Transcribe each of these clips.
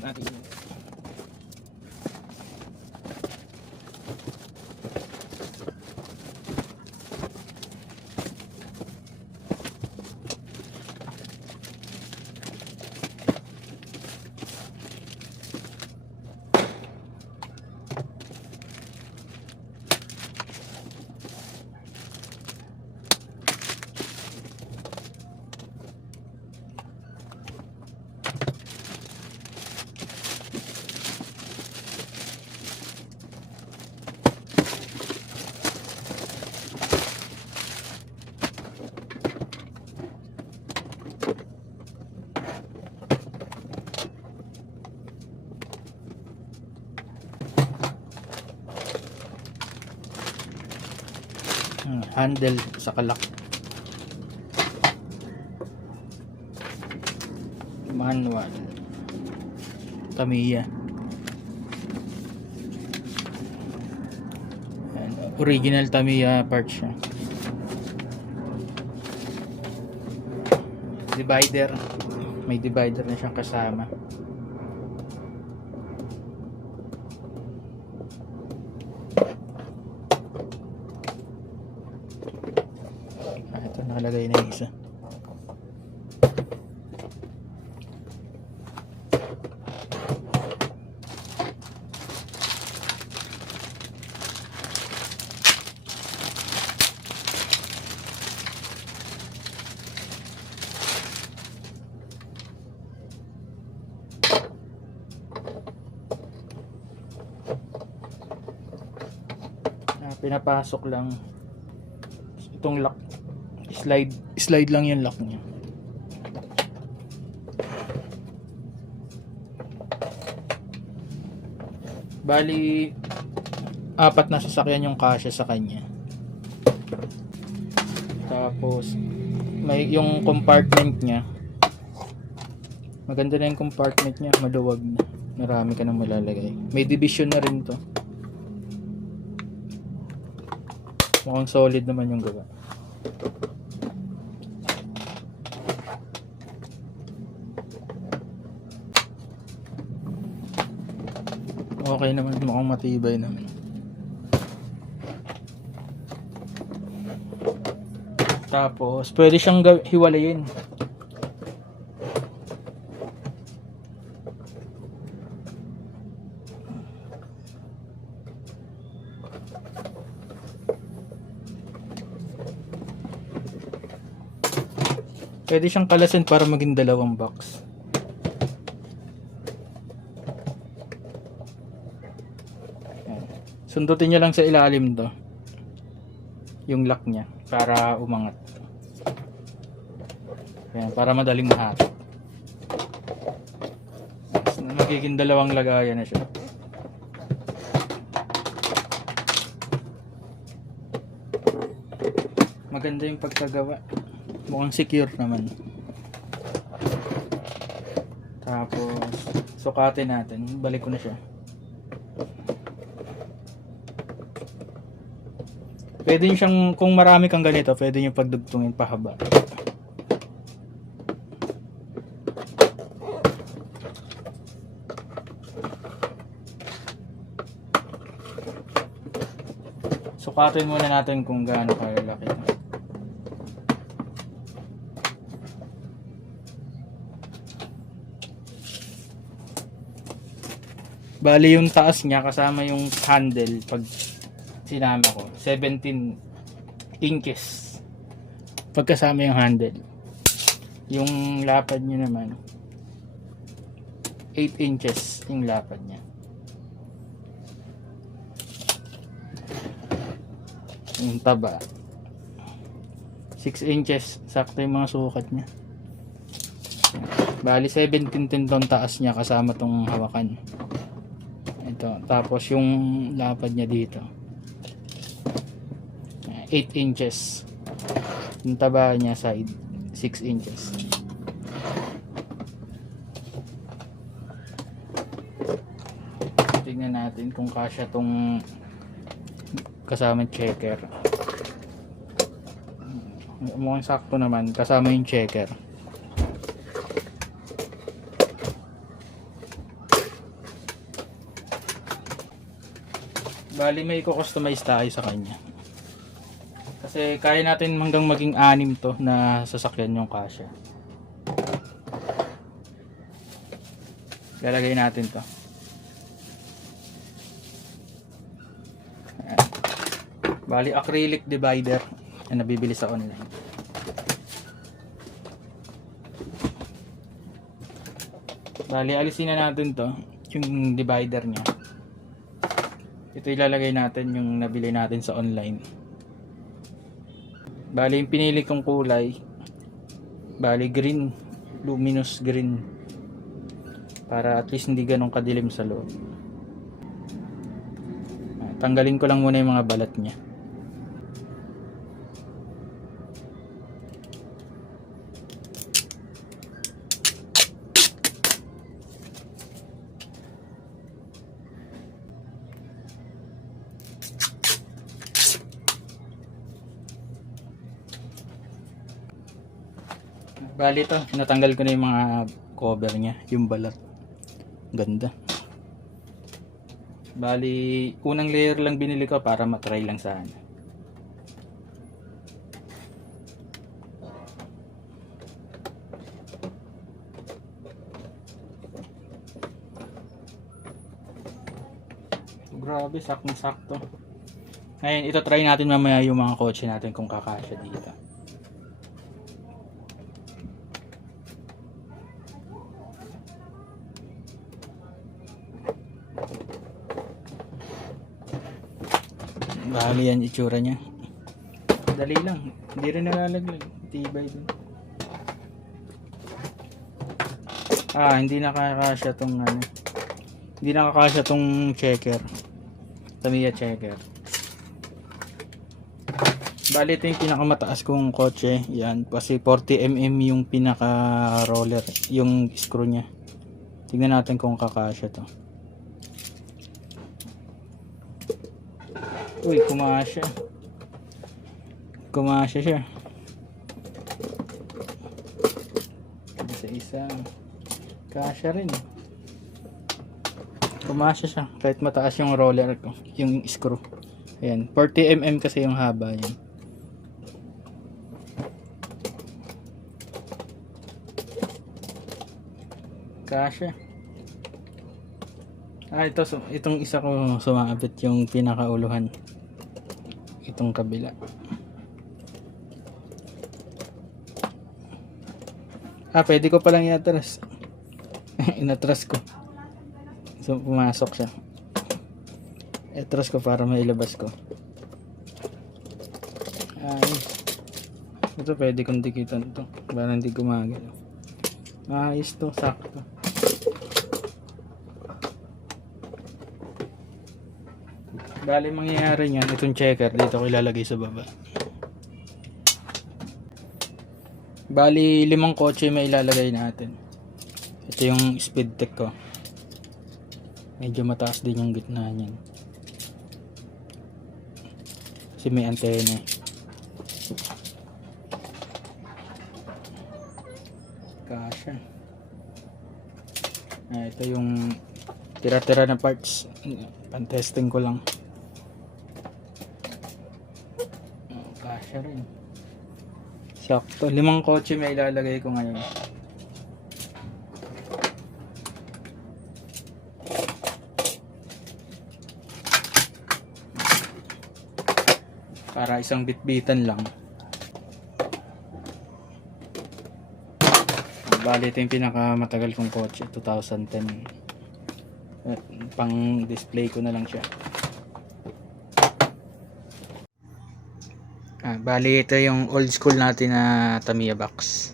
natin. Handle sa kalak, manual, Tamiya. Original Tamiya parts siya. Divider, may divider na siyang kasama. Ito nakalagay na yung isa. Pinapasok lang itong lock, slide lang yung lock niya. Bali 4 na sasakyan yung kasya sa kanya. Tapos may yung compartment niya, maganda na yung compartment niya, maluwag na, marami ka nang malalagay. May division na rin to. Mukhang solid naman yung gawa. Okay naman, mukhang matibay naman. Tapos pwede siyang hiwalayin. Pwede siyang kalasin para maging dalawang box. Ayan. Sundutin niya lang sa ilalim to yung lock niya para umangat. Ayan, para madaling mahatid. Magiging dalawang lagayan na siya. Maganda yung pagkagawa. Mukhang secure naman. Tapos sukatin natin. Balik ko na siya. Pwede nyo siyang, kung marami kang ganito, pwede nyo pagdugtungin pahaba. Sukatin muna natin kung gaano kalaki. Bali yung taas niya kasama yung handle pag sinama ko 17 inches pagkasama yung handle. Yung lapad niya naman 8 inches yung lapad niya. Yung taba 6 inches, sakto yung mga sukat niya. Bali 17 din tong taas niya kasama tong hawakan. Ito, tapos yung lapad niya dito 8 inches. Yung taba niya side 6 inches. Tingnan natin kung kasya tong kasama yung checker. Mukhang sakto naman kasama yung checker. Bali may i-customize tayo sa kanya. Kasi kaya natin hanggang maging 6 to na sasakyan yung kasya. Lalagay natin to. Ayan. Bali acrylic divider na nabibili sa online. Bali alisin na natin to, yung divider nya. Ito ilalagay natin yung nabili natin sa online. Bali yung pinili kong kulay, bali green, luminous green, para at least hindi ganun kadilim sa loob. Tanggalin ko lang muna yung mga balat nya. Bali ito, natanggal ko na yung mga cover nya, yung balat. Ganda. Bali, unang layer lang binili ko para matry lang sana. Grabe, saktong-sakto. Ngayon, ito try natin mamaya yung mga kotse natin kung kakasya dito. Bali yan itsura nya. Dali lang, hindi rin nalalaglag. Tibay din. Hindi nakakasya tong ano. Hindi nakakasya tong checker. Tamiya checker. Bali ito yung pinakamataas kong kotse. Yan, kasi 40mm yung pinaka roller, yung screw nya. Tingnan natin kung kakasya to. Uy, kumasya. Kumasya siya. Isa-isa. Kasya rin. Kumasya siya. Kahit mataas yung roller ko. Yung screw. Ayan. 40mm kasi yung haba yan. Kasya. Itong isa ko sumabit yung pinakauluhan. Itong kabila. Pwede ko palang i-atras. Inatras ko. So, pumasok siya. I-atras ko para mailabas ko. Ito pwede kong dikitan to. Para hindi gumagalaw. Ayos to, sakto. Bali mangyayari niyan, itong checker dito ko ilalagay sa baba. Bali 5 kotse may ilalagay natin. Ito yung speed tech ko. Medyo mataas din yung gitna niyan. Kasi may antena. Kasya. Ito yung tira-tira na parts. Pan-testing ko lang. Kasya rin. Sakto. 5 kotse may ilalagay ko ngayon. Para isang bitbitan lang. Bali ito yung pinakamatagal kong kotse. 2010. Pang display ko na lang siya. Bali ito yung old school natin na Tamiya box.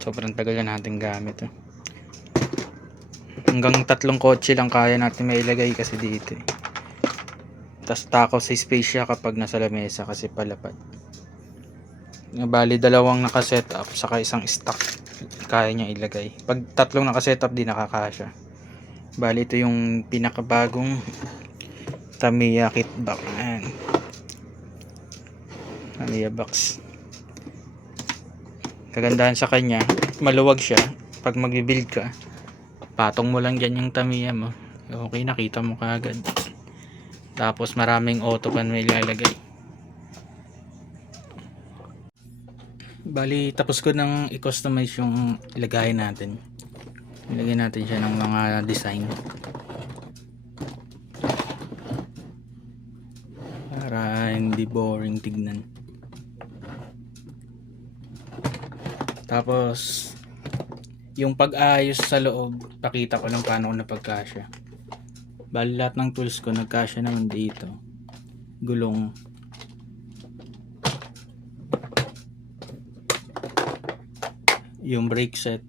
Sobrang tagal na natin gamit. Hanggang 3 kotse lang kaya natin mailagay kasi dito. Tapos takaw sa space siya kapag nasa lamesa kasi palapad. Bali 2 naka-setup saka isang stock kaya niya ilagay. Pag 3 naka-setup di nakakasya. Bali ito yung pinakabagong Tamiya kit box. Ayan. Tamiya box. Kagandahan sa kanya, maluwag siya. Pag mag-build ka, patong mo lang dyan yung Tamiya mo. Okay, nakita mo kaagad. Tapos maraming auto pan may ilalagay. Bali tapos ko nang i-customize yung ilagay natin. Ilagay natin siya ng mga design para hindi boring tignan. Tapos yung pag-ayos sa loob, pakita ko lang paano ko napagkasya. Bali lahat ng tools ko nagkasya naman dito. Gulong, yung brake set,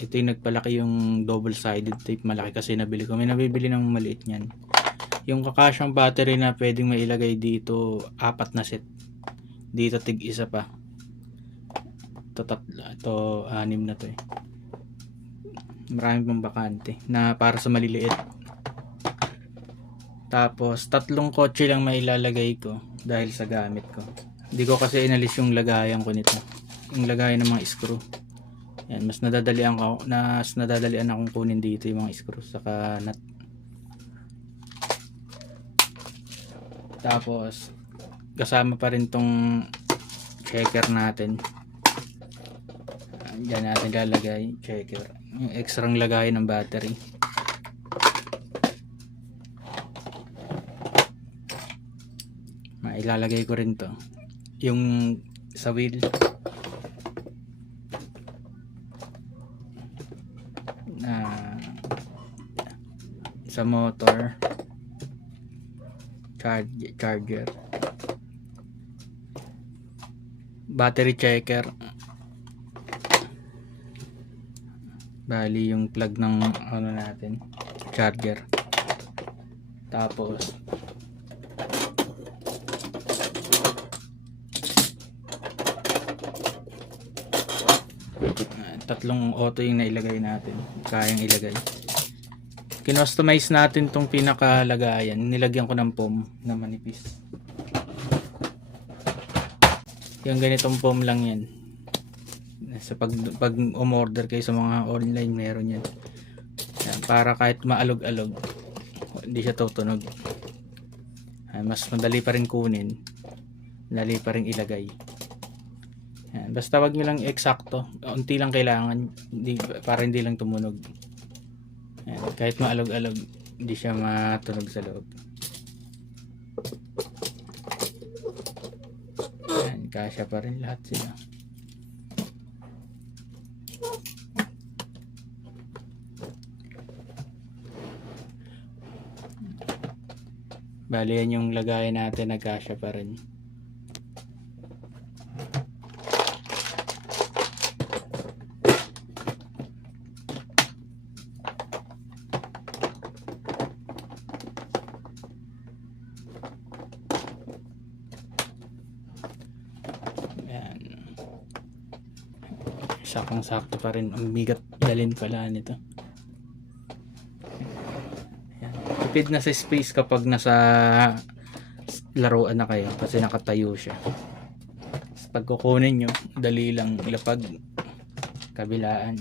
ito yung nagpalaki yung double sided tape, malaki kasi nabili ko. May nabibili ng maliit niyan. Yung kakasyang battery na pwedeng mailagay dito, 4 na set. Dito tig isa pa. Ito 6 na to eh. Marami pang bakante na para sa maliliit. Tapos 3 kotse lang mailalagay ko dahil sa gamit ko. Hindi ko kasi inalis yung lagayan ko nito. Yung lagayan ng mga screw. Yan, mas nadadalian akong kunin dito yung mga screw saka nut. Tapos kasama pa rin tong checker natin. Diyan natin lalagay checker. Yung extra lagay ng battery. Ilalagay ko rin to yung sa wheel sa motor, charger, battery checker, bali yung plug ng ano natin, charger. Tapos 3 auto yung nailagay natin, kayang ilagay. Kinostomize natin tong pinakalagayan, nilagyan ko ng foam na manipis. Yung ganitong foam lang yan. Sa pag umorder kayo sa mga online, meron yan. Yan, para kahit maalog-alog hindi siya tutunog. Mas madali pa rin kunin, madali pa rin ilagay. Yan, basta wag nyo lang eksakto, unti lang kailangan, para hindi lang tumunog. Yan, kahit maalog-alog hindi siya matunog sa loob. Yan, kasya pa rin lahat sila. Bali yan yung lagayan natin, nagkasya pa rin. Yan. Sakang sakto pa rin. Ang bigat dalin pala nito. Tipid na sa space kapag nasa laruan na kayo kasi nakatayo siya. Pag kukunin nyo, dali lang ilapag kabilaan.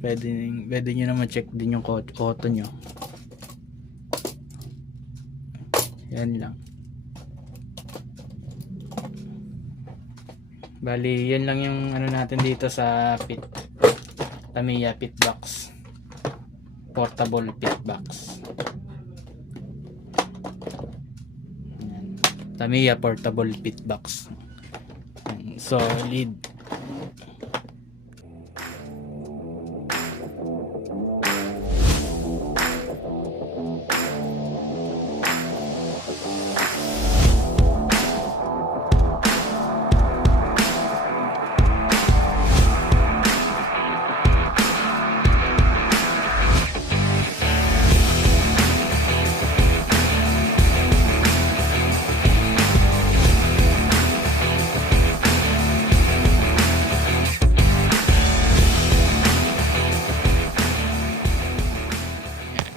Pwede nyo naman check din yung auto nyo. Yan lang. Bali yan lang yung ano natin dito sa pit, Tamiya pit box, portable pit box. Yan. Tamiya portable pit box. Yan. Solid.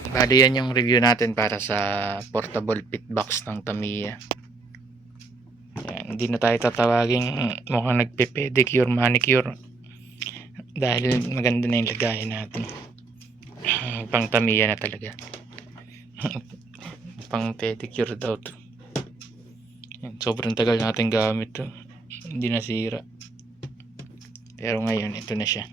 Bali yan yung review natin para sa portable pit box ng Tamiya. Yan, hindi na tayo tatawaging mukhang nagpe-pedicure, manicure dahil maganda na yung lagayan natin. Pang Tamiya na talaga. Pang pedicure daw to. Yan, sobrang tagal natin gamit to. Hindi nasira. Pero ngayon ito na siya.